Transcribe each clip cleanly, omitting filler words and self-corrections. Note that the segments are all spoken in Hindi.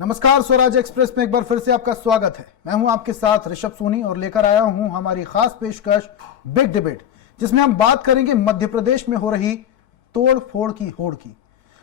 नमस्कार, स्वराज एक्सप्रेस में एक बार फिर से आपका स्वागत है। मैं हूं आपके साथ ऋषभ सोनी और लेकर आया हूं हमारी खास पेशकश बिग डिबेट, जिसमें हम बात करेंगे मध्य प्रदेश में हो रही तोड़ फोड़ की होड़ की।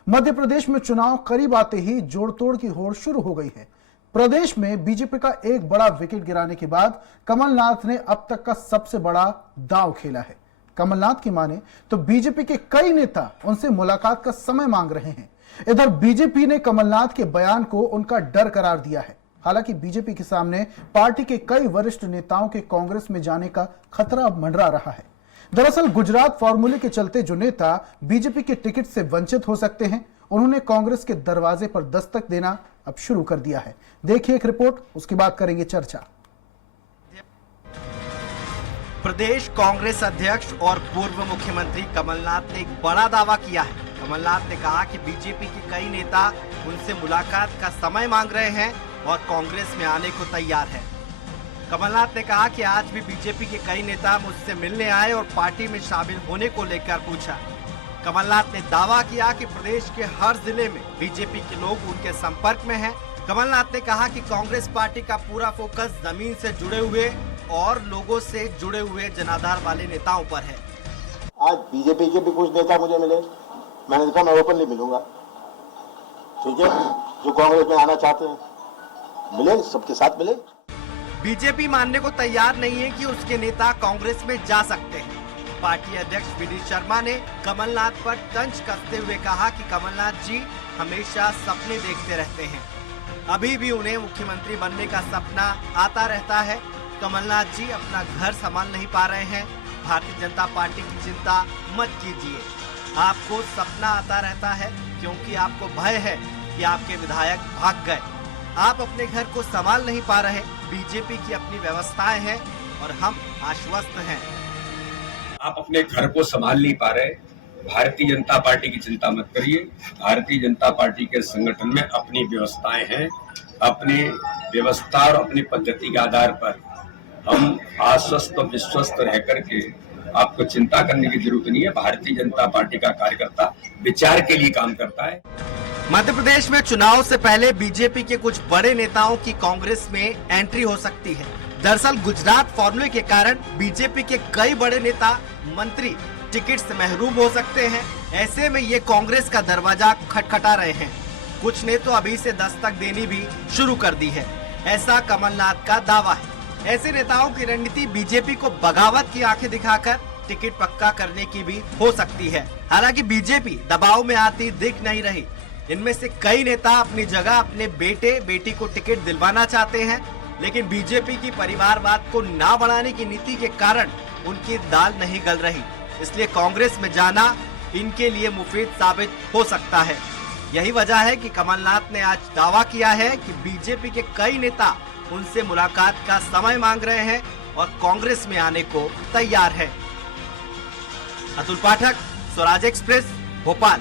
मध्य प्रदेश में चुनाव करीब आते ही जोड़ तोड़ की होड़ शुरू हो गई है। प्रदेश में बीजेपी का एक बड़ा विकेट गिराने के बाद कमलनाथ ने अब तक का सबसे बड़ा दांव खेला है। कमलनाथ की माने तो बीजेपी के कई नेता उनसे मुलाकात का समय मांग रहे हैं। इधर बीजेपी ने कमलनाथ के बयान को उनका डर करार दिया है। हालांकि बीजेपी के सामने पार्टी के कई वरिष्ठ नेताओं के कांग्रेस में जाने का खतरा अब मंडरा रहा है। दरअसल गुजरात फॉर्मूले के चलते जो नेता बीजेपी के टिकट से वंचित हो सकते हैं, उन्होंने कांग्रेस के दरवाजे पर दस्तक देना अब शुरू कर दिया है। देखिए एक रिपोर्ट, उसके बाद करेंगे चर्चा। प्रदेश कांग्रेस अध्यक्ष और पूर्व मुख्यमंत्री कमलनाथ ने एक बड़ा दावा किया है। कमलनाथ ने कहा कि बीजेपी के कई नेता उनसे मुलाकात का समय मांग रहे हैं और कांग्रेस में आने को तैयार है। कमलनाथ ने कहा कि आज भी बीजेपी के कई नेता मुझसे मिलने आए और पार्टी में शामिल होने को लेकर पूछा। कमलनाथ ने दावा किया कि प्रदेश के हर जिले में बीजेपी के लोग उनके संपर्क में हैं। कमलनाथ ने कहा कि कांग्रेस पार्टी का पूरा फोकस जमीन से जुड़े हुए और लोगों से जुड़े हुए जनाधार वाले नेताओं पर है। आज बीजेपी के भी कुछ नेता मुझे मिले, मैंने कहा मैं ओपनली मिलूंगा, ठीक है। जो कांग्रेस में आना चाहते हैं मिले, सबके साथ मिले। बीजेपी मानने को तैयार नहीं है कि उसके नेता कांग्रेस में जा सकते हैं। पार्टी अध्यक्ष वी.डी. शर्मा ने कमलनाथ पर तंज कसते हुए कहा कि कमलनाथ जी हमेशा सपने देखते रहते हैं, अभी भी उन्हें मुख्यमंत्री बनने का सपना आता रहता है। कमलनाथ जी अपना घर संभाल नहीं पा रहे हैं, भारतीय जनता पार्टी की चिंता मत कीजिए। आपको सपना आता रहता है क्योंकि आपको भय है कि आपके विधायक भाग गए। आप अपने घर को संभाल नहीं पा रहे। बीजेपी की अपनी व्यवस्थाएं हैं और हम आश्वस्त हैं। आप अपने घर को संभाल नहीं पा रहे, भारतीय जनता पार्टी की चिंता मत करिए। भारतीय जनता पार्टी के संगठन में अपनी व्यवस्थाएं हैं। अपनी व्यवस्था और अपनी पद्धति के आधार पर हम आश्वस्त और विश्वस्त रह करके आपको चिंता करने की जरूरत नहीं है। भारतीय जनता पार्टी का कार्यकर्ता विचार के लिए काम करता है। मध्य प्रदेश में चुनाव से पहले बीजेपी के कुछ बड़े नेताओं की कांग्रेस में एंट्री हो सकती है। दरअसल गुजरात फॉर्मूले के कारण बीजेपी के कई बड़े नेता मंत्री टिकट से महरूम हो सकते हैं। ऐसे में ये कांग्रेस का दरवाजा खटखटा रहे हैं। कुछ ने तो अभी से दस्तक देनी भी शुरू कर दी है, ऐसा कमलनाथ का दावा है। ऐसे नेताओं की रणनीति बीजेपी को बगावत की आंखें दिखाकर टिकट पक्का करने की भी हो सकती है। हालांकि बीजेपी दबाव में आती दिख नहीं रही। इनमें से कई नेता अपनी जगह अपने बेटे बेटी को टिकट दिलवाना चाहते हैं, लेकिन बीजेपी की परिवारवाद को ना बढ़ाने की नीति के कारण उनकी दाल नहीं गल रही। इसलिए कांग्रेस में जाना इनके लिए मुफीद साबित हो सकता है। यही वजह है कि कमलनाथ ने आज दावा किया है कि बीजेपी के कई नेता उनसे मुलाकात का समय मांग रहे हैं और कांग्रेस में आने को तैयार है। अतुल पाठक, स्वराज एक्सप्रेस, भोपाल।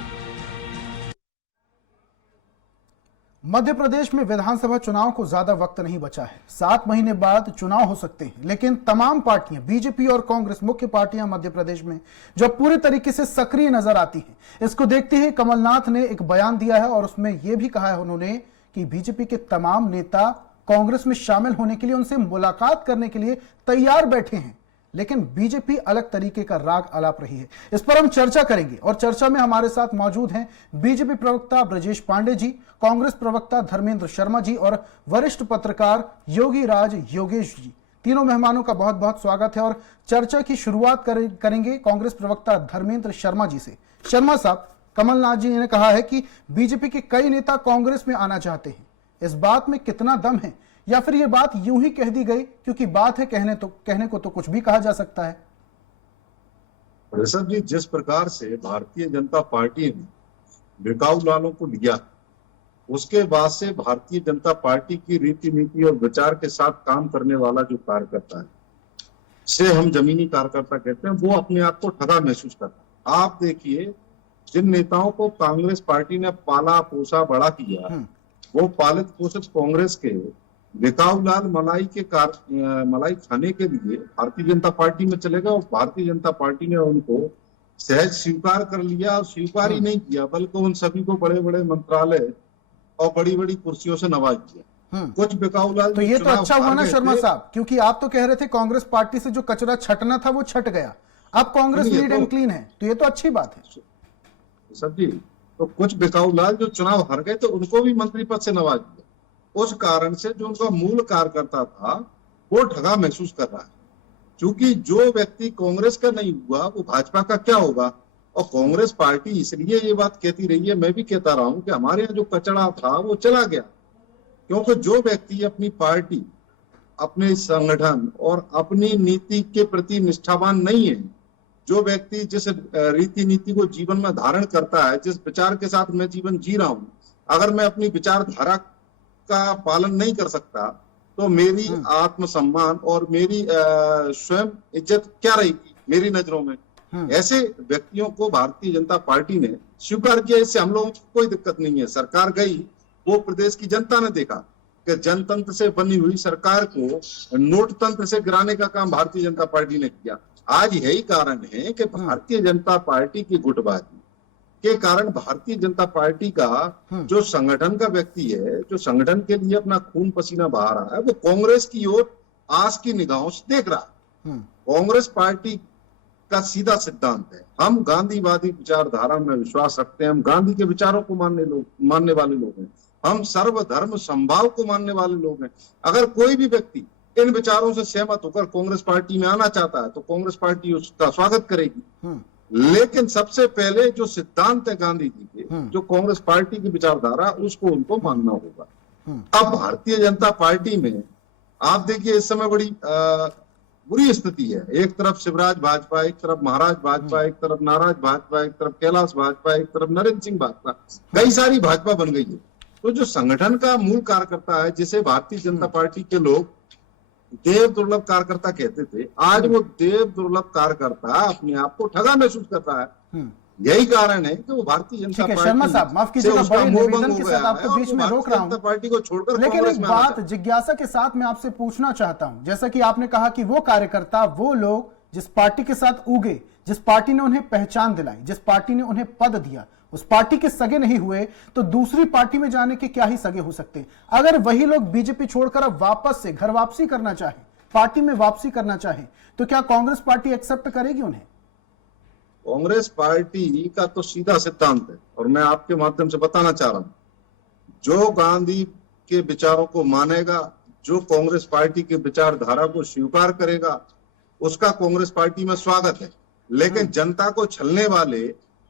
मध्य प्रदेश में विधानसभा चुनाव को ज्यादा वक्त नहीं बचा है। 7 महीने बाद चुनाव हो सकते हैं, लेकिन तमाम पार्टियां, बीजेपी और कांग्रेस मुख्य पार्टियां मध्य प्रदेश में जो पूरे तरीके से सक्रिय नजर आती हैं। इसको देखते हुए कमलनाथ ने एक बयान दिया है और उसमें यह भी कहा है उन्होंने कि बीजेपी के तमाम नेता कांग्रेस में शामिल होने के लिए, उनसे मुलाकात करने के लिए तैयार बैठे हैं, लेकिन बीजेपी अलग तरीके का राग आलाप रही है। इस पर हम चर्चा करेंगे और चर्चा में हमारे साथ मौजूद हैं बीजेपी प्रवक्ता ब्रजेश पांडे जी, कांग्रेस प्रवक्ता धर्मेंद्र शर्मा जी और वरिष्ठ पत्रकार योगी राज योगेश जी। तीनों मेहमानों का बहुत बहुत स्वागत है और चर्चा की शुरुआत करेंगे कांग्रेस प्रवक्ता धर्मेंद्र शर्मा जी से। शर्मा साहब, कमलनाथ जी ने कहा है कि बीजेपी के कई नेता कांग्रेस में आना चाहते हैं, इस बात में कितना दम है, या फिर यह बात यूं ही कह दी गई क्योंकि बात है, कहने को तो कुछ भी कहा जा सकता है? ऋषभ जी, जिस प्रकार से भारतीय जनता पार्टी ने बिकाऊ लालों को लिया, उसके बाद से भारतीय जनता पार्टी की रीति नीति और विचार के साथ काम करने वाला जो कार्यकर्ता है, से हम जमीनी कार्यकर्ता कहते हैं, वो अपने आप को ठगा महसूस करता है। आप देखिए, जिन नेताओं को कांग्रेस पार्टी ने पाला पोसा बड़ा किया, वो पालित पोषित कांग्रेस के बिकाऊ लाल मलाई खाने के लिए भारतीय जनता पार्टी में चले गए और भारतीय जनता पार्टी ने उनको सहज स्वीकार कर लिया। और स्वीकार ही नहीं किया, बल्कि उन सभी को बड़े बड़े मंत्रालय और बड़ी बड़ी कुर्सियों से नवाज दिया। कुछ बिकाऊ लाल तो ये तो चुनाव अच्छा हुआ हार ना गए शर्मा थे। साहब, क्योंकि आप तो कह रहे थे कांग्रेस पार्टी से जो कचरा छटना था वो छट गया, अब कांग्रेस नहीं, ये नीट तो- एंड क्लीन है, तो ये तो अच्छी बात है। सब जी, तो कुछ बिकाऊ लाल जो चुनाव हार गए तो उनको भी मंत्री पद से नवाज दिया। उस कारण से जो उनका मूल कार्यकर्ता था वो ठगा महसूस कर रहा है, क्योंकि जो व्यक्ति कांग्रेस का नहीं हुआ वो भाजपा का क्या होगा। और कांग्रेस पार्टी इसलिए ये बात कहती रही है, मैं भी कहता रहा हूं कि हमारे यहाँ जो कचरा था वो चला गया, क्योंकि जो व्यक्ति अपनी पार्टी, अपने संगठन और अपनी नीति के प्रति निष्ठावान नहीं है, जो व्यक्ति जिस रीति नीति को जीवन में धारण करता है, जिस विचार के साथ मैं जीवन जी रहा हूं, अगर मैं अपनी विचारधारा का पालन नहीं कर सकता तो मेरी आत्मसम्मान और मेरी स्वयं इज्जत क्या रहेगी मेरी नजरों में। ऐसे व्यक्तियों को भारतीय जनता पार्टी ने स्वीकार किया, इससे हम लोगों को कोई दिक्कत नहीं है। सरकार गई, वो प्रदेश की जनता ने देखा कि जनतंत्र से बनी हुई सरकार को नोट तंत्र से गिराने का काम भारतीय जनता पार्टी ने किया। आज यही कारण है कि भारतीय जनता पार्टी की गुटबाजी के कारण भारतीय जनता पार्टी का जो संगठन का व्यक्ति है, जो संगठन के लिए अपना खून पसीना बहा रहा है, वो कांग्रेस की ओर आस की निगाहों से देख रहा है। कांग्रेस पार्टी का सीधा सिद्धांत है, हम गांधीवादी विचारधारा में विश्वास रखते हैं, हम गांधी के विचारों को मानने वाले लोग हैं, हम सर्वधर्म संभाव को मानने वाले लोग हैं। अगर कोई भी व्यक्ति इन विचारों से सहमत होकर कांग्रेस पार्टी में आना चाहता है तो कांग्रेस पार्टी उसका स्वागत करेगी। लेकिन सबसे पहले जो सिद्धांत है गांधी जी के, जो कांग्रेस पार्टी की विचारधारा, उसको उनको मानना होगा। अब भारतीय जनता पार्टी में आप देखिए इस समय बड़ी बुरी स्थिति है। एक तरफ शिवराज भाजपा, एक तरफ महाराज भाजपा, एक तरफ नाराज भाजपा, एक तरफ कैलाश भाजपा, एक तरफ नरेंद्र सिंह भाजपा, कई सारी भाजपा बन गई है। तो जो संगठन का मूल कार्यकर्ता है, जिसे भारतीय जनता पार्टी के लोग देव दुर्लभ कार्यकर्ता कहते थे, आज वो देव दुर्लभ कार्यकर्ता अपने आप को ठगा महसूस करता है। यही कारण है कि वो भारतीय जनता ठीक है पार्टी शर्मा साहब, माफ कीजिएगा, से उसका बड़े मोह भंग निवेदन हो के गया साथ आपको है और बीच वो में रोक भारतीय रहा हूं, जनता पार्टी को छोड़कर लेकिन कांग्रेस एक में आना बात चाहता है। जिज्ञासा के साथ मैं आपसे पूछना चाहता हूं, जैसा कि आपने कहा कि वो कार्यकर्ता, वो लोग जिस पार्टी के साथ उगे, जिस पार्टी ने उन्हें पहचान दिलाई, जिस पार्टी ने उन्हें पद दिया, उस पार्टी के सगे नहीं हुए तो दूसरी पार्टी में जाने के क्या ही सगे हो सकते हैं। अगर वही लोग बीजेपी छोड़कर अब वापस से घर वापसी करना चाहे, पार्टी में वापसी करना चाहे, तो क्या कांग्रेस पार्टी एक्सेप्ट करेगी उन्हें? कांग्रेस पार्टी का तो सीधा सिद्धांत है और मैं आपके माध्यम से बताना चाह रहा हूं, जो गांधी के विचारों को मानेगा, जो कांग्रेस पार्टी के विचारधारा को स्वीकार करेगा, उसका कांग्रेस पार्टी में स्वागत है। लेकिन जनता को छलने वाले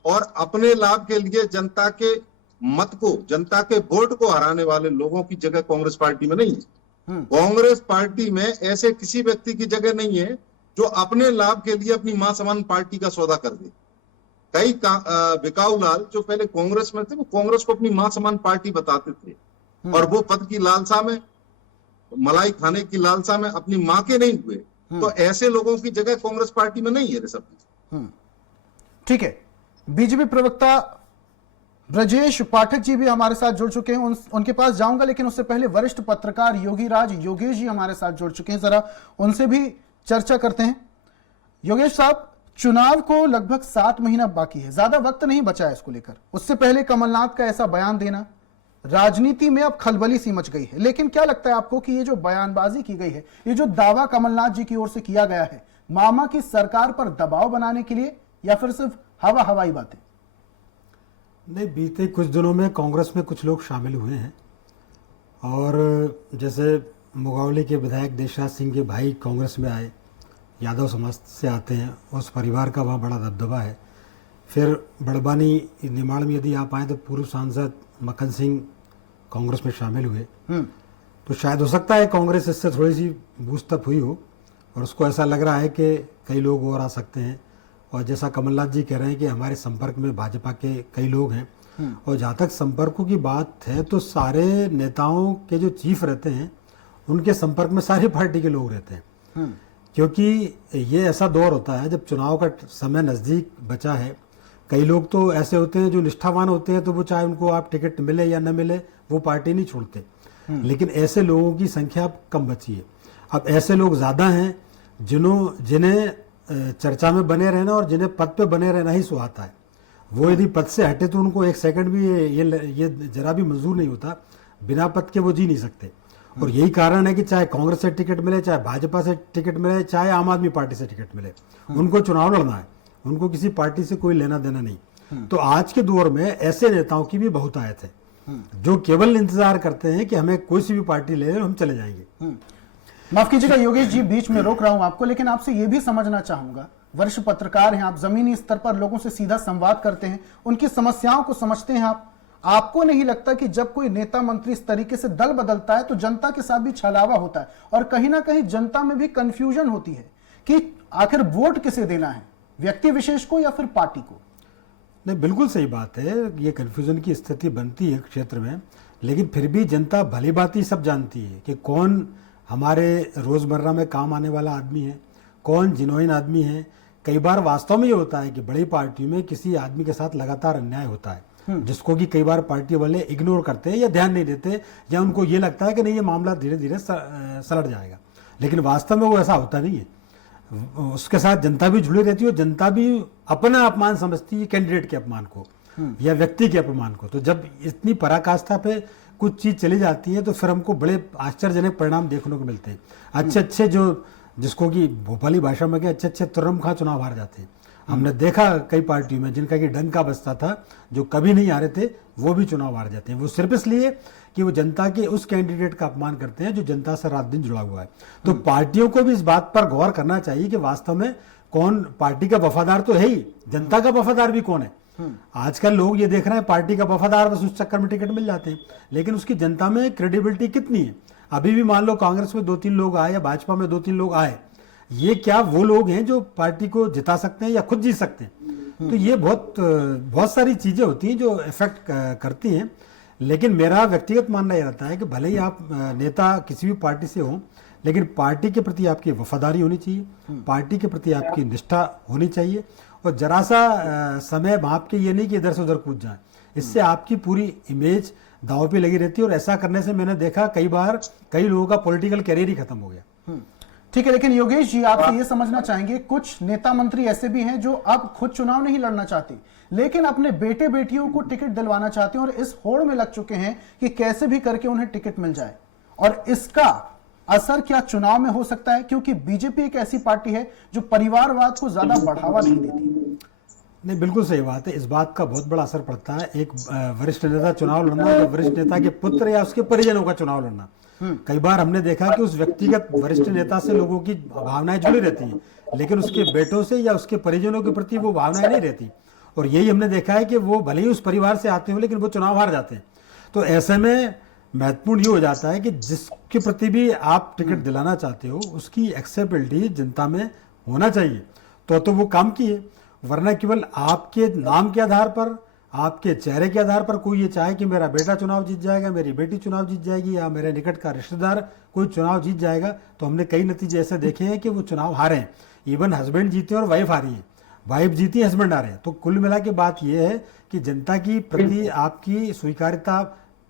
और अपने लाभ के लिए जनता के मत को, जनता के वोट को हराने वाले लोगों की जगह कांग्रेस पार्टी में नहीं है। कांग्रेस पार्टी में ऐसे किसी व्यक्ति की जगह नहीं है जो अपने लाभ के लिए अपनी मां समान पार्टी का सौदा कर दे। कई बिकाऊ लाल जो पहले कांग्रेस में थे, वो कांग्रेस को अपनी मां समान पार्टी बताते थे और वो पद की लालसा में, मलाई खाने की लालसा में अपनी मां के नहीं हुए। तो ऐसे लोगों की जगह कांग्रेस पार्टी में नहीं है ऋषभ जी। ठीक है, बीजेपी प्रवक्ता ब्रजेश पाठक जी भी हमारे साथ जुड़ चुके हैं, उनके पास जाऊंगा, लेकिन उससे पहले वरिष्ठ पत्रकार योगीराज योगेश जी हमारे साथ जुड़ चुके हैं, जरा उनसे भी चर्चा करते हैं। योगेश साहब, चुनाव को लगभग 7 महीना बाकी है, ज्यादा वक्त नहीं बचा है इसको लेकर। उससे पहले कमलनाथ का ऐसा बयान देना, राजनीति में अब खलबली सी मच गई है। लेकिन क्या लगता है आपको कि ये जो बयानबाजी की गई है, ये जो दावा कमलनाथ जी की ओर से किया गया है, मामा की सरकार पर दबाव बनाने के लिए, या फिर सिर्फ हवाई बातें? नहीं, बीते कुछ दिनों में कांग्रेस में कुछ लोग शामिल हुए हैं और जैसे मुगावली के विधायक देशराज सिंह के भाई कांग्रेस में आए, यादव समाज से आते हैं, उस परिवार का वहाँ बड़ा दबदबा है। फिर बड़बानी निमाड़ में यदि आप आए तो पूर्व सांसद मक्खन सिंह कांग्रेस में शामिल हुए। तो शायद हो सकता है कांग्रेस इससे थोड़ी सी बूस्टअप हुई हो और उसको ऐसा लग रहा है कि कई लोग और आ सकते हैं। और जैसा कमलनाथ जी कह रहे हैं कि हमारे संपर्क में भाजपा के कई लोग हैं, और जहाँ तक संपर्कों की बात है तो सारे नेताओं के जो चीफ रहते हैं उनके संपर्क में सारी पार्टी के लोग रहते हैं, क्योंकि ये ऐसा दौर होता है जब चुनाव का समय नज़दीक बचा है। कई लोग तो ऐसे होते हैं जो निष्ठावान होते हैं, तो वो चाहे उनको आप टिकट मिले या न मिले वो पार्टी नहीं छोड़ते, लेकिन ऐसे लोगों की संख्या अब कम बची है। अब ऐसे लोग ज़्यादा हैं जिन्हें चर्चा में बने रहना और जिन्हें पद पे बने रहना ही सुहाता है। वो यदि पद से हटे तो उनको एक सेकंड भी ये जरा भी मंजूर नहीं होता, बिना पद के वो जी नहीं सकते। और यही कारण है कि चाहे कांग्रेस से टिकट मिले, चाहे भाजपा से टिकट मिले, चाहे आम आदमी पार्टी से टिकट मिले, उनको चुनाव लड़ना है, उनको किसी पार्टी से कोई लेना देना नहीं। तो आज के दौर में ऐसे नेताओं की भी बहुतायत है जो केवल इंतजार करते हैं कि हमें कोई सी भी पार्टी ले हम चले जाएंगे। माफ कीजिएगा योगेश जी, बीच में रोक रहा हूं आपको, लेकिन आपसे यह भी समझना चाहूंगा, वरिष्ठ पत्रकार हैं आप, जमीनी स्तर पर लोगों से सीधा संवाद करते हैं, उनकी समस्याओं को समझते हैं आप। आपको नहीं लगता कि जब कोई नेता मंत्री इस तरीके से दल बदलता है तो जनता के साथ भी छलावा होता है और कहीं ना कहीं जनता में भी कंफ्यूजन होती है कि आखिर वोट किसे देना है, व्यक्ति विशेष को या फिर पार्टी को? नहीं, बिल्कुल सही बात है, ये कन्फ्यूजन की स्थिति बनती है क्षेत्र में, लेकिन फिर भी जनता भली भांति सब जानती है कि कौन हमारे रोजमर्रा में काम आने वाला आदमी है, कौन जिनोइन आदमी है। कई बार वास्तव में ये होता है कि बड़ी पार्टियों में किसी आदमी के साथ लगातार अन्याय होता है, जिसको कि कई बार पार्टी वाले इग्नोर करते हैं या ध्यान नहीं देते, या उनको ये लगता है कि नहीं ये मामला धीरे धीरे सलट जाएगा, लेकिन वास्तव में वो ऐसा होता नहीं है। उसके साथ जनता भी जुड़ी रहती है और जनता भी अपना अपमान समझती है कैंडिडेट के अपमान को या व्यक्ति के अपमान को। तो जब इतनी पराकाष्ठा पे कुछ चीज चली जाती है तो फिर हमको बड़े आश्चर्यजनक परिणाम देखने को मिलते हैं। अच्छे अच्छे जो जिसको कि भोपाली भाषा में अच्छे अच्छे तुर्रम खां चुनाव हार जाते हैं। हमने देखा कई पार्टियों में जिनका कि डंका बजता था, जो कभी नहीं हारे थे, वो भी चुनाव हार जाते हैं। वो सिर्फ इसलिए कि वो जनता के उस कैंडिडेट का अपमान करते हैं जो जनता से रात दिन जुड़ा हुआ है। तो पार्टियों को भी इस बात पर गौर करना चाहिए कि वास्तव में कौन पार्टी का वफादार तो है ही, जनता का वफादार भी कौन है। आजकल लोग ये देख रहे हैं पार्टी का वफादार बस उस चक्कर में टिकट मिल जाते हैं, लेकिन उसकी जनता में क्रेडिबिलिटी कितनी है। अभी भी मान लो कांग्रेस में 2-3 लोग आए या भाजपा में 2-3 लोग आए, ये क्या वो लोग हैं जो पार्टी को जिता सकते हैं या खुद जीत सकते हैं? तो ये बहुत सारी चीजें होती हैं जो इफेक्ट करती हैं। लेकिन मेरा व्यक्तिगत मानना यह रहता है कि भले ही आप नेता किसी भी पार्टी से हो, लेकिन पार्टी के प्रति आपकी वफादारी होनी चाहिए, पार्टी के प्रति आपकी निष्ठा होनी चाहिए, और जरा सा समय भाप के ये नहीं कि इधर से उधर कूद जाए, इससे आपकी पूरी इमेज दांव पे लगी रहती है। और ऐसा करने से मैंने देखा कई बार कई लोगों का पॉलिटिकल कैरियर ही खत्म हो गया। ठीक है, लेकिन योगेश जी आपसे ये समझना चाहेंगे, कुछ नेता मंत्री ऐसे भी हैं जो अब खुद चुनाव नहीं लड़ना चाहते, लेकिन अपने बेटे बेटियों को टिकट दिलवाना चाहते हैं और इस होड़ में लग चुके हैं कि कैसे भी करके उन्हें टिकट मिल जाए, और इसका असर क्या चुनाव में हो सकता है? क्योंकि बीजेपी एक ऐसी पार्टी है जो परिवारवाद को ज्यादा बढ़ावा नहीं देती। नहीं, बिल्कुल सही बात है, इस बात का बहुत बड़ा असर पड़ता है। एक वरिष्ठ नेता चुनाव लड़ना या वरिष्ठ नेता के पुत्र या उसके परिजनों का चुनाव लड़ना, कई बार हमने देखा कि उस व्यक्तिगत वरिष्ठ नेता से लोगों की भावनाएं जुड़ी रहती हैं, लेकिन उसके बेटों से या उसके परिजनों के प्रति वो भावनाएं नहीं रहती। और यही हमने देखा है कि वो भले ही उस परिवार से आते हो लेकिन वो चुनाव हार जाते हैं। तो ऐसे में महत्वपूर्ण ये हो जाता है कि जिसके प्रति भी आप टिकट दिलाना चाहते हो उसकी एक्सेप्टेबिलिटी जनता में होना चाहिए, तो वो काम की है। वरना केवल आपके नाम के आधार पर, आपके चेहरे के आधार पर कोई ये चाहे कि मेरा बेटा चुनाव जीत जाएगा, मेरी बेटी चुनाव जीत जाएगी, या मेरे निकट का रिश्तेदार कोई चुनाव जीत जाएगा, तो हमने कई नतीजे ऐसे देखे हैं कि वो चुनाव हारे हैं। इवन हस्बैंड जीते और वाइफ हारी है, वाइफ जीती हस्बैंड हारे हैं। तो कुल मिला के बात यह है कि जनता की प्रति आपकी स्वीकार्यता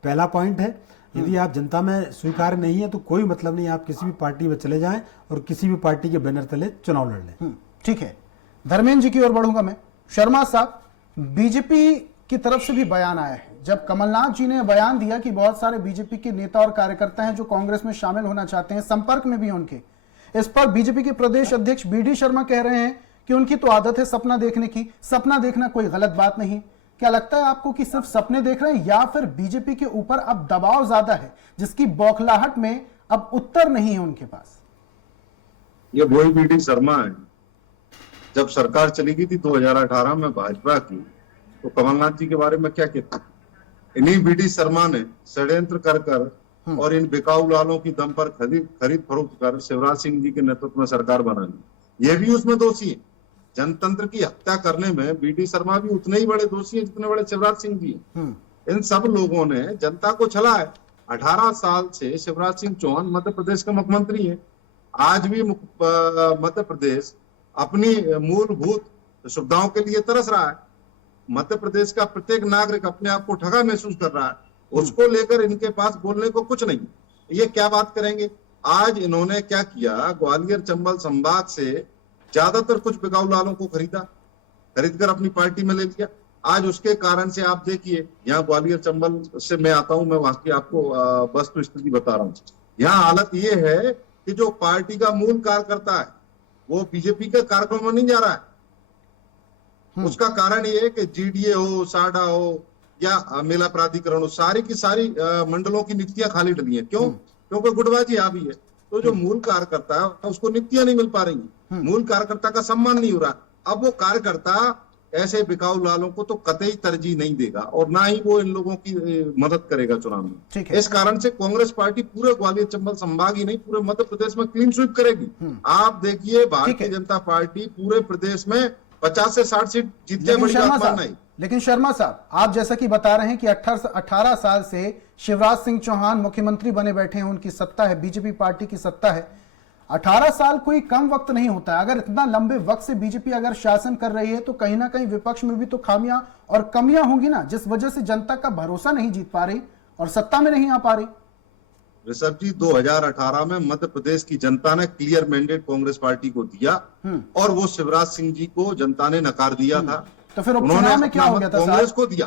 पहला पॉइंट है। यदि आप जनता में स्वीकार नहीं है तो कोई मतलब नहीं आप किसी भी पार्टी में चले जाएं और किसी भी पार्टी के बैनर तले चुनाव लड़ लें। ठीक है, धर्मेंद्र जी की ओर बढ़ूंगा मैं। शर्मा साहब, बीजेपी की तरफ से भी बयान आया है, जब कमलनाथ जी ने बयान दिया कि बहुत सारे बीजेपी के नेता और कार्यकर्ता हैं जो कांग्रेस में शामिल होना चाहते हैं, संपर्क में भी उनके, इस पर बीजेपी के प्रदेश अध्यक्ष बीडी शर्मा कह रहे हैं कि उनकी तो आदत है सपना देखने की, सपना देखना कोई गलत बात नहीं। क्या लगता है आपको कि सिर्फ सपने देख रहे हैं या फिर बीजेपी के ऊपर अब दबाव ज्यादा है जिसकी बौखलाहट में अब उत्तर नहीं है उनके पास? ये वही बीडी शर्मा है, जब सरकार चली गई थी 2018 में भाजपा की, तो कमलनाथ जी के बारे में क्या कहते? इन्हीं बीडी शर्मा ने षड्यंत्र कर और इन बिकाऊ लालों की दम पर खरीद फरोख्त कर शिवराज सिंह जी के नेतृत्व में सरकार बना ली। ये भी उसमें दोषी है। जनतंत्र की हत्या करने में बीडी शर्मा भी उतने ही बड़े दोषी हैं जितने बड़े शिवराज सिंह जी हैं। इन सब लोगों ने जनता को छला है। 18 साल से शिवराज सिंह चौहान मध्य प्रदेश के मुख्यमंत्री है। आज भी मध्य प्रदेश अपनी मूलभूत सुविधाओं के लिए तरस रहा है। मध्य प्रदेश का प्रत्येक नागरिक अपने आप को ठगा महसूस कर रहा है, उसको लेकर इनके पास बोलने को कुछ नहीं। ये क्या बात करेंगे? आज इन्होंने क्या किया, ग्वालियर चंबल संभाग से ज्यादातर कुछ बिकाऊ लालों को खरीदकर अपनी पार्टी में ले लिया। आज उसके कारण से आप देखिए, यहाँ ग्वालियर चंबल से मैं आता हूं, मैं वहां की आपको वस्तु स्थिति बता रहा हूँ। यहाँ हालत ये है कि जो पार्टी का मूल कार्यकर्ता है वो बीजेपी के कार्यक्रम में नहीं जा रहा है। उसका कारण ये है कि जीडीए हो, साडा हो या मेला प्राधिकरण हो, सारी की सारी मंडलों की नियुक्तियां खाली डली है। क्यों? क्योंकि गुटबाजी हावी है। तो जो मूल कार्यकर्ता है उसको नियुक्तियां नहीं मिल पा रही, मूल कार्यकर्ता का सम्मान नहीं हो रहा। अब वो कार्यकर्ता ऐसे बिकाऊ लालों को तो कतई तरजीह नहीं देगा और ना ही वो इन लोगों की मदद करेगा चुनाव में। इस कारण से कांग्रेस पार्टी पूरे ग्वालियर चंबल संभाग ही नहीं, पूरे मध्य प्रदेश में क्लीन स्वीप करेगी। आप देखिए, भारतीय जनता पार्टी पूरे प्रदेश में 50 से 60 सीट जीतने बड़ी बात मानना है। लेकिन शर्मा साहब, आप जैसा कि बता रहे हैं कि 18 साल से शिवराज सिंह चौहान मुख्यमंत्री बने बैठे हैं, उनकी सत्ता है, बीजेपी पार्टी की सत्ता है। 18 साल कोई कम वक्त नहीं होता है। अगर इतना लंबे वक्त से बीजेपी अगर शासन कर रही है तो कहीं ना कहीं विपक्ष में भी तो खामियां और कमियां होंगी ना, जिस वजह से जनता का भरोसा नहीं जीत पा रही और सत्ता में नहीं आ पा रही। ऋषभ जी, 2018 में मध्य प्रदेश की जनता ने क्लियर मैंडेट कांग्रेस पार्टी को दिया और वो शिवराज सिंह जी को जनता ने नकार दिया था। तो फिर उपचुनाव में क्या हो गया था? कांग्रेस को दिया।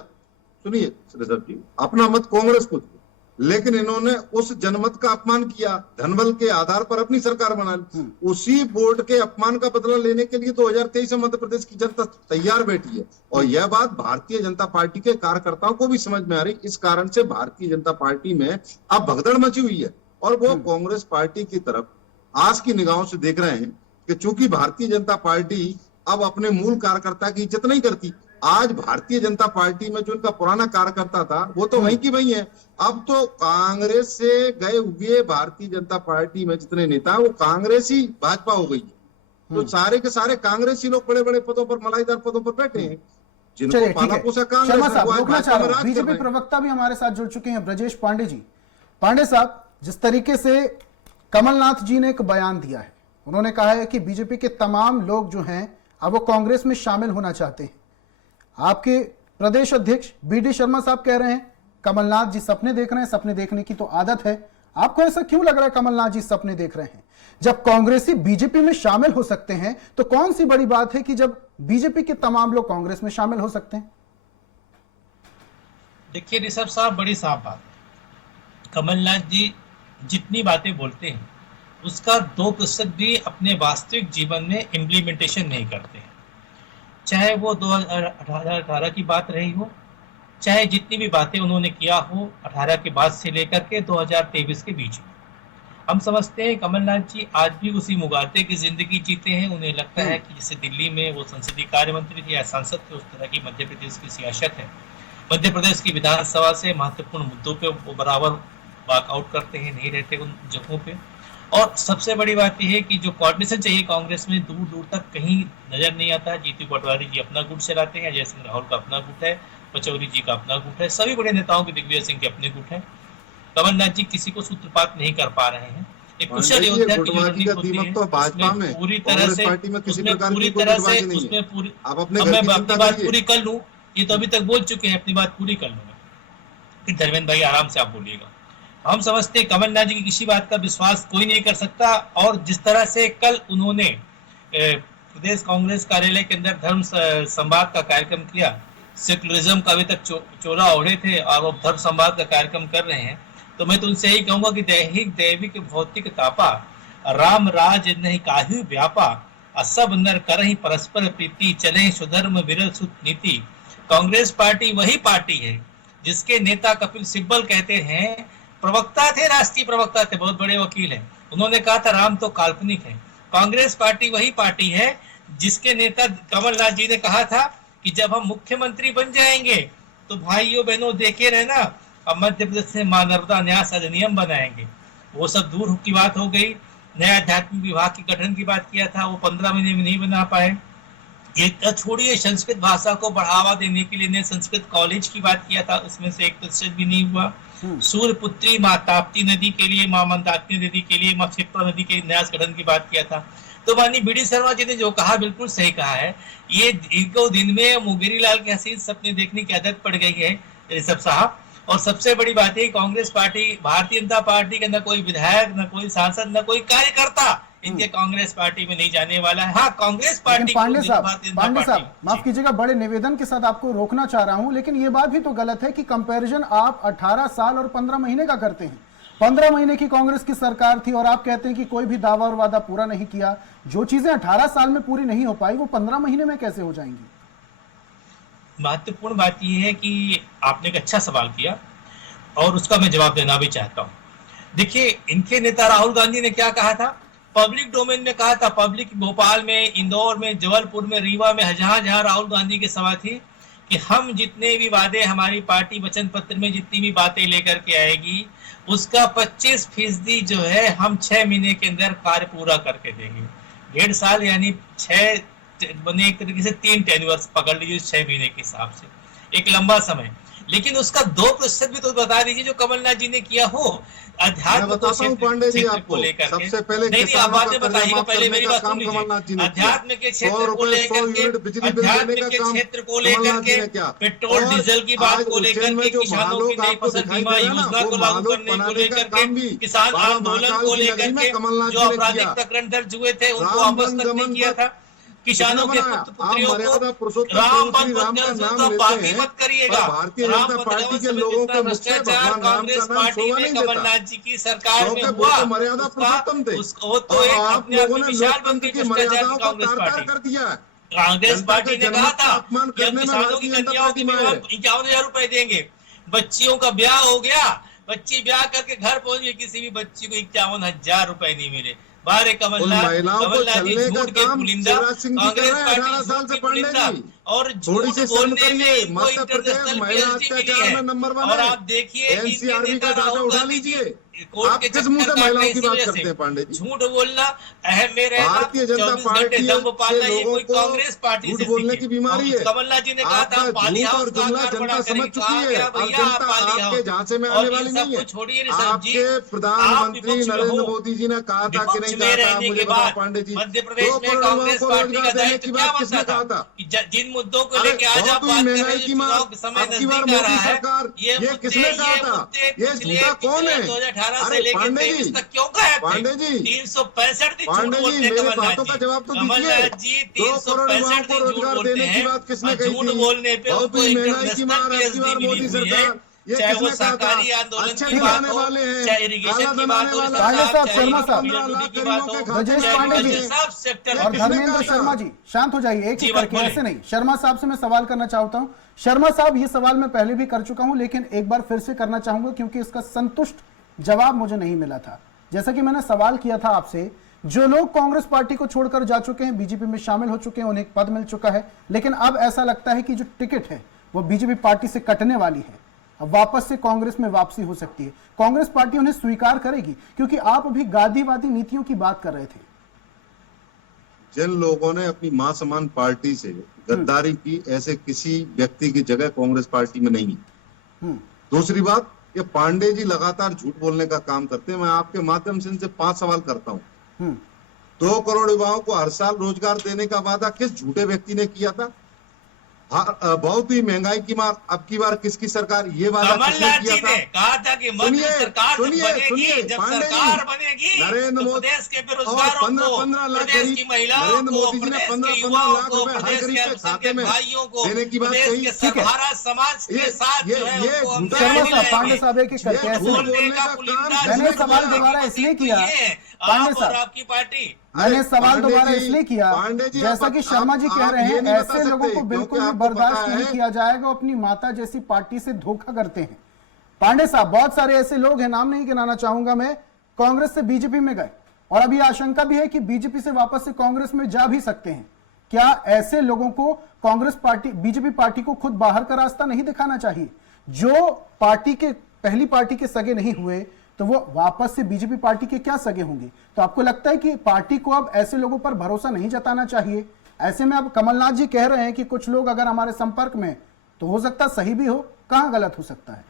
सुनिए ऋषभ जी, अपना मत कांग्रेस को दिया, लेकिन इन्होंने उस जनमत का अपमान किया, धनबल के आधार पर अपनी सरकार बना ली। उसी बोर्ड के अपमान का बदला लेने के लिए 2023 में मध्य प्रदेश की जनता तैयार बैठी है और यह बात भारतीय जनता पार्टी के कार्यकर्ताओं को भी समझ में आ रही। इस कारण से भारतीय जनता पार्टी में अब भगदड़ मची हुई है और वो कांग्रेस पार्टी की तरफ आस की निगाहों से देख रहे हैं कि चूंकि भारतीय जनता पार्टी अब अपने मूल कार्यकर्ता की इज्जत नहीं करती। आज भारतीय जनता पार्टी में जो उनका पुराना कार्यकर्ता था वो तो वहीं की वहीं है। अब तो कांग्रेस से गए हुए भारतीय जनता पार्टी में जितने नेता वो कांग्रेसी भाजपा हो गई है। तो सारे के सारे कांग्रेसी लोग बड़े बड़े पदों पर, मलाईदार पदों पर बैठे हैं, जिनको पाला पोसा कांग्रेस। बीजेपी प्रवक्ता भी हमारे साथ जुड़ चुके हैं, ब्रजेश पांडे जी। पांडे साहब, जिस तरीके से कमलनाथ जी ने एक बयान दिया है, उन्होंने कहा है कि बीजेपी के तमाम लोग जो हैं अब वो कांग्रेस में शामिल होना चाहते हैं। आपके प्रदेश अध्यक्ष बीडी शर्मा साहब कह रहे हैं कमलनाथ जी सपने देख रहे हैं। सपने देखने की तो आदत है, आपको ऐसा क्यों लग रहा है कमलनाथ जी सपने देख रहे हैं? जब कांग्रेसी बीजेपी में शामिल हो सकते हैं तो कौन सी बड़ी बात है कि जब बीजेपी के तमाम लोग कांग्रेस में शामिल हो सकते हैं? देखिए ऋषभ साहब, बड़ी साफ बात, कमलनाथ जी जितनी बातें बोलते हैं उसका 2% भी अपने वास्तविक जीवन में इम्प्लीमेंटेशन नहीं करते हैं। चाहे वो 2018 की बात रही हो, चाहे जितनी भी बातें उन्होंने किया हो 18 के बाद से लेकर के 2023 के बीच में। हम समझते हैं कमलनाथ जी आज भी उसी मुगालते की जिंदगी जीते हैं। उन्हें लगता है कि जैसे दिल्ली में वो संसदीय कार्य मंत्री थे या सांसद थे, उस तरह की मध्य प्रदेश की सियासत है। मध्य प्रदेश की विधानसभा से महत्वपूर्ण मुद्दों पे वो बराबर वॉकआउट करते हैं, नहीं रहते उन जगहों पे। और सबसे बड़ी बात यह है कि जो कोऑर्डिनेशन चाहिए कांग्रेस में दूर दूर तक कहीं नजर नहीं आता है। जीतू पटवारी जी अपना गुट चलाते हैं, अजय सिंह राहुल का अपना गुट है, पचौरी जी का अपना गुट है, सभी बड़े नेताओं के दिग्विजय सिंह के अपने गुट है। कमलनाथ जी किसी को सूत्रपात नहीं कर पा रहे हैं। एक कुशल योद्धा की जो रणनीति होती है उसमें पूरी तरह से मैं अपनी बात पूरी कर लूं, ये तो अभी तक बोल चुके हैं, अपनी बात पूरी कर लूंगा, फिर धर्मेंद्र भाई आराम से आप बोलिएगा। हम समझते हैं कमलनाथ जी की किसी बात का विश्वास कोई नहीं कर सकता। और जिस तरह से कल उन्होंने प्रदेश कांग्रेस कार्यालय के अंदर धर्म संवाद का कार्यक्रम किया, सेकुलरिज्म का अभी तक चोला ओढ़े थे और वो धर्म संवाद का कार्यक्रम कर रहे हैं, तो मैं तो उनसे यही कहूंगा कि दैहिक दैविक भौतिक तापा राम राज नहीं काहू व्यापा सब नर करहि परस्पर प्रीति चले सुधर्म विरल सुत नीति। कांग्रेस पार्टी वही पार्टी है जिसके नेता कपिल सिब्बल कहते हैं, प्रवक्ता थे, राष्ट्रीय प्रवक्ता थे, बहुत बड़े वकील हैं, उन्होंने कहा था राम तो काल्पनिक है। कांग्रेस पार्टी वही पार्टी है जिसके नेता कमलनाथ जी ने कहा था कि जब हम मुख्यमंत्री बन जाएंगे तो भाइयों बहनों देखे रहना, अब मध्य प्रदेश में मां नर्मदा न्यास अधिनियम बनाएंगे। वो सब दूर की बात हो गई। नया आध्यात्मिक विभाग के गठन की बात किया था, वो 15 महीने में नहीं बना पाए। ये छोड़िए, संस्कृत भाषा को बढ़ावा देने के लिए ने संस्कृत कॉलेज की बात किया था, उसमें से 1% भी नहीं हुआ। सूर्यपुत्री माँ ताप्ती नदी के लिए, माँ मंदाकिनी नदी के लिए, माँ क्षिप्रा नदी के न्यास गठन की बात किया था। तो माननीय बीडी शर्मा जी ने जो कहा बिल्कुल सही कहा है। ये इनको दिन में मुंगेरी लाल के हसीन सपने देखने की आदत पड़ गई है ऋषभ साहब। और सबसे बड़ी बात है कांग्रेस पार्टी, भारतीय जनता पार्टी के न कोई विधायक, न कोई सांसद, न कोई कार्यकर्ता इनके कांग्रेस पार्टी में नहीं जाने वाला है। हाँ, कांग्रेस पार्टी लेकिन पांडे साहब माफ कीजिएगा, बड़े निवेदन के साथ आपको रोकना चाह रहा हूं, लेकिन ये बात भी तो गलत है कि कंपैरिजन आप 18 साल और 15 महीने का करते हैं। 15 महीने की कांग्रेस की सरकार थी और आप कहते हैं कि कोई भी दावा और वादा पूरा नहीं किया। जो चीजें 18 साल में पूरी नहीं हो पाई वो 15 महीने में कैसे हो जाएंगी? महत्वपूर्ण बात यह है कि आपने एक अच्छा सवाल किया और उसका मैं जवाब देना भी चाहता हूँ। देखिए, इनके नेता राहुल गांधी ने क्या कहा था, पब्लिक डोमेन में कहा था, पब्लिक भोपाल में, इंदौर में, जबलपुर में, रीवा में, जहां राहुल गांधी की सभा थी कि हम जितने भी वादे, हमारी पार्टी वचन पत्र में जितनी भी बातें लेकर के आएगी उसका 25% जो है हम 6 महीने के अंदर कार्य पूरा करके देंगे। 1.5 साल यानी 6 बने, एक तरीके से 3 टेन्यूअर्स पकड़ लीजिए 6 महीने के हिसाब से, एक लंबा समय। लेकिन उसका 2% भी तो बता दीजिए जो कमलनाथ जी ने किया हो। अध्यात्म को लेकर सबसे पहले नहीं, आप बातें बताइएगा, पहले मेरी बात सुन लीजिए। अध्यात्म के क्षेत्र को लेकर के, अध्यात्म के क्षेत्र को लेकर के, पेट्रोल डीजल की बात को लेकर के, किसानों की नई फसल बीमा योजना को लागू करने को लेकर के, किसान आंदोलन को लेकर के जो आपराधिक प्रकरण दर्ज हुए थे उनको वापस तक नहीं किया था, किसानों के पुत्रियों को राम बाकी मत करिएगा। भारतीय जनता पार्टी के लोगों के भ्रष्टाचार कांग्रेस पार्टी में कमलनाथ जी की सरकार में हुआ, मर्यादा पुरुषोत्तम थे वो तो एक अपने आप में विशाल बंदी भ्रष्टाचार की कांग्रेस पार्टी कर दिया। कांग्रेस पार्टी ने कहा था कि हम किसानों की कन्याओं की 51,000 रुपए देंगे। बच्चियों का ब्याह हो गया, बच्ची ब्याह करके घर पहुंच गई, किसी भी बच्ची को 51,000 रुपए नहीं मिले। बारे कमलनाथ जी झूठ के पुलिंदा, कांग्रेस पार्टी झूठ के पुलिंदा और झूठ बोलने में कोई इंटरनेशनल पीएचडी मिली है। और आप देखिए एनसीआरबी का डाटा उठा लीजिए, कोर्ट के किस मुंह से महिलाओं की बात करते हैं पांडे जी? झूठ बोलना, अहम में रहना, भारतीय जनता पार्टी दम पालना, ये कोई कांग्रेस पार्टी से बोलने की बीमारी है। कमलनाथ जी ने कहा था पाली हाउस और जुमला जनता समझ चुकी है, अब जनता आपके झांसे में आने वाली नहीं है। आपके प्रधानमंत्री नरेंद्र मोदी जी ने कहा था कि नहीं कहा था, मुझे बताओ पांडे जी, मध्य प्रदेश में कांग्रेस पार्टी का दायित्व क्या बनता था कि जिन मुद्दों को लेके आज आप बात कर रहे हैं, चुनाव के समय नजदीक आ रहा है, ये किसने कहा था? ये झूठा कौन है? 2018 से लेकर 23 तक क्यों गायब थे? पांडे जी, 365 दिन झूठ पांडे बोलते जी, हैं मेरे बातों का जवाब तो दीजिए। 2 करोड़ युवाओं को रोजगार देने की बात किसने कही थी? बोलने पे बहुत ही महंगाई की मार है इस बार मोदी सरकार, ये चाहे वो किसने कहा था? सरकारी आंदोलन अच्छे की बात बनाने हो, वाले हैं, चाहे इरिगेशन की बात हो, पांडे साहब, शर्मा साहब, ब्रजेश पांडे जी सब सेक्टर और धर्मेंद्र शर्मा जी शांत हो जाइए, एक एक करके, ऐसे नहीं। शर्मा साहब से मैं सवाल करना चाहता हूं। शर्मा साहब, ये सवाल मैं पहले भी कर चुका हूं लेकिन एक बार फिर से करना चाहूंगा क्योंकि इसका संतुष्ट जवाब मुझे नहीं मिला था। जैसा कि मैंने सवाल किया था आपसे, जो लोग कांग्रेस पार्टी को छोड़कर जा चुके हैं, बीजेपी में शामिल हो चुके हैं, उन्हें एक पद मिल चुका है, लेकिन अब ऐसा लगता है कि जो टिकट है वो बीजेपी पार्टी से कटने वाली है, अब वापस से कांग्रेस में वापसी हो सकती है। कांग्रेस पार्टी उन्हें स्वीकार करेगी? क्योंकि आप अभी गांधीवादी नीतियों की बात कर रहे थे। जिन लोगों ने अपनी मां समान पार्टी से गद्दारी की, ऐसे किसी व्यक्ति की जगह कांग्रेस पार्टी में नहीं है। दूसरी बात, ये पांडे जी लगातार झूठ बोलने का काम करते हैं। मैं आपके माध्यम से इनसे 5 सवाल करता हूं। 2 करोड़ युवाओं को हर साल रोजगार देने का वादा किस झूठे व्यक्ति ने किया था? बहुत ही महंगाई की मार अब की बार किसकी सरकार, ये वादा किसने किया था? कहा था कि मध्य सरकार बनेगी, जब सरकार बनेगी नरेंद्र मोदी प्रदेश के बेरोजगारों को, 15 लाख प्रदेश की महिलाओं को, मोदी जी ने प्रदेश के 15 युवाओं लाख को, रुपए हर प्रदेश गरीब के के खाते अल्पसंख्यक में भाइयों को, देने की बात प्रदेश कही। के सर्वहारा समाज के साथ जो है ये उनको हम झूठा न्याय शर्मा साहब, दिलाएंगे। पांडे साहब एक एक करके ऐसे नहीं। बोलने का पुलिंदा मैंने सवाल दोबारा इसलिए किया, पांडे साहब, आपकी पार्टी, मैंने सवाल दोबारा इसलिए किया पांडे जी, जैसा कि शर्मा जी कह रहे हैं, ऐसे लोगों को बिल्कुल भी बर्दाश्त नहीं किया जाएगा, अपनी माता जैसी पार्टी से धोखा करते हैं। पांडे साहब, बहुत सारे ऐसे लोग हैं, नाम नहीं गिनाना चाहूंगा मैं, कांग्रेस से बीजेपी में गए और अभी आशंका भी है कि बीजेपी से वापस से कांग्रेस में जा भी सकते हैं। क्या ऐसे लोगों को कांग्रेस पार्टी, बीजेपी पार्टी को खुद बाहर का रास्ता नहीं दिखाना चाहिए? जो पार्टी के, पहली पार्टी के सगे नहीं हुए तो वो वापस से बीजेपी पार्टी के क्या सगे होंगे? तो आपको लगता है कि पार्टी को अब ऐसे लोगों पर भरोसा नहीं जताना चाहिए? ऐसे में अब कमलनाथ जी कह रहे हैं कि कुछ लोग अगर हमारे संपर्क में, तो हो सकता सही भी हो, कहां गलत हो सकता है?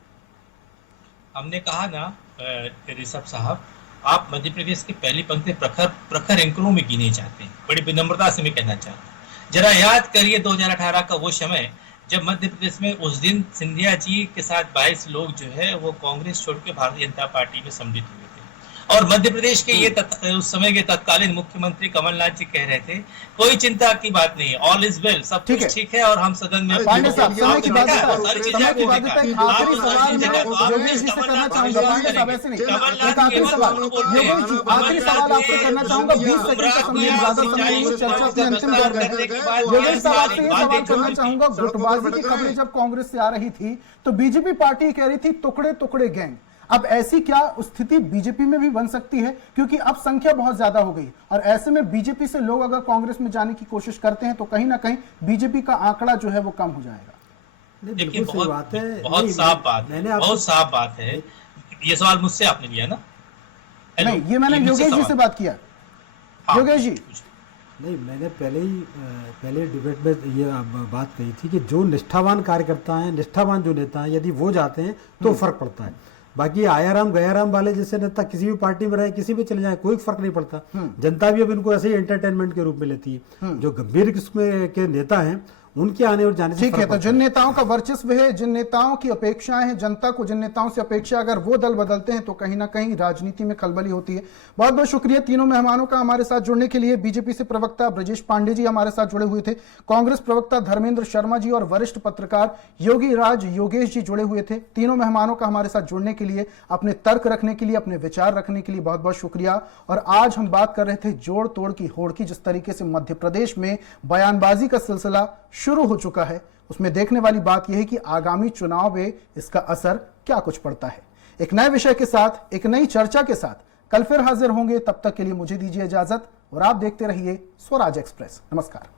हमने कहा ना ऋषभ साहब, आप मध्य प्रदेश की पहली पंक्ति प्रखर एंकरों में गिने जाते हैं। बड़ी विनम्रता से मैं कहना चाहता हूँ, जरा याद करिए 2018 का वो समय जब मध्य प्रदेश में उस दिन सिंधिया जी के साथ 22 लोग जो है वो कांग्रेस छोड़ के भारतीय जनता पार्टी में सम्मिलित हुए थे। और मध्य प्रदेश के ये उस समय के तत्कालीन मुख्यमंत्री कमलनाथ जी कह रहे थे कोई चिंता की बात नहीं है, ऑल इज वेल, सब कुछ ठीक है और हम सदन में पांडे साहब समय की बात है, आखिरी सवाल मैं योगेश जी से करना चाहूंगा। पांडे साहब ऐसे नहीं, एक आखिरी सवाल योगेश जी, आखिरी सवाल आपसे करना चाहूंगा, 20 सेकंड का समय, ज्यादा समय नहीं, चर्चा के अंतिम दौर में है। योगेश साहब आपसे ये सवाल करना चाहूंगा, गुटबाजी की खबरें जब कांग्रेस से आ रही थी तो बीजेपी पार्टी कह रही थी टुकड़े टुकड़े गैंग, अब ऐसी क्या स्थिति बीजेपी में भी बन सकती है, क्योंकि अब संख्या बहुत ज्यादा हो गई और ऐसे में बीजेपी से लोग अगर कांग्रेस में जाने की कोशिश करते हैं तो कहीं ना कहीं बीजेपी का आंकड़ा जो है वो कम हो जाएगा। देखिए बहुत साफ बात है, बहुत साफ बात है। ये सवाल मुझसे आपने लिया ना? नहीं, ये मैंने योगेश जी से बात किया। योगेश जी, नहीं, मैंने पहले डिबेट में ये बात कही थी कि जो निष्ठावान कार्यकर्ता हैं, निष्ठावान जो नेता हैं, यदि वो जाते हैं तो फर्क पड़ता है। बाकी आयाराम गयाराम वाले जैसे नेता किसी भी पार्टी में रहे, किसी भी चले जाए, कोई फर्क नहीं पड़ता। जनता भी अब इनको ऐसे ही एंटरटेनमेंट के रूप में लेती है। जो गंभीर किस्म के नेता हैं उनके आने और जाने से ठीक है, तो जिन नेताओं का वर्चस्व है, जिन नेताओं की अपेक्षाएं हैं, जनता को जिन नेताओं से अपेक्षा, अगर वो दल बदलते हैं तो कहीं ना कहीं राजनीति में खलबली होती है। बहुत बहुत शुक्रिया तीनों मेहमानों का हमारे साथ जुड़ने के लिए। बीजेपी से प्रवक्ता ब्रजेश पांडे जी हमारे साथ जुड़े हुए थे, कांग्रेस प्रवक्ता धर्मेंद्र शर्मा जी और वरिष्ठ पत्रकार योगी राज योगेश जी जुड़े हुए थे। तीनों मेहमानों का हमारे साथ जुड़ने के लिए, अपने तर्क रखने के लिए, अपने विचार रखने के लिए बहुत बहुत शुक्रिया। और आज हम बात कर रहे थे जोड़ तोड़ की होड़ की, जिस तरीके से मध्य प्रदेश में बयानबाजी का सिलसिला शुरू हो चुका है, उसमें देखने वाली बात यह है कि आगामी चुनाव में इसका असर क्या कुछ पड़ता है। एक नए विषय के साथ, एक नई चर्चा के साथ कल फिर हाजिर होंगे। तब तक के लिए मुझे दीजिए इजाजत और आप देखते रहिए स्वराज एक्सप्रेस। नमस्कार।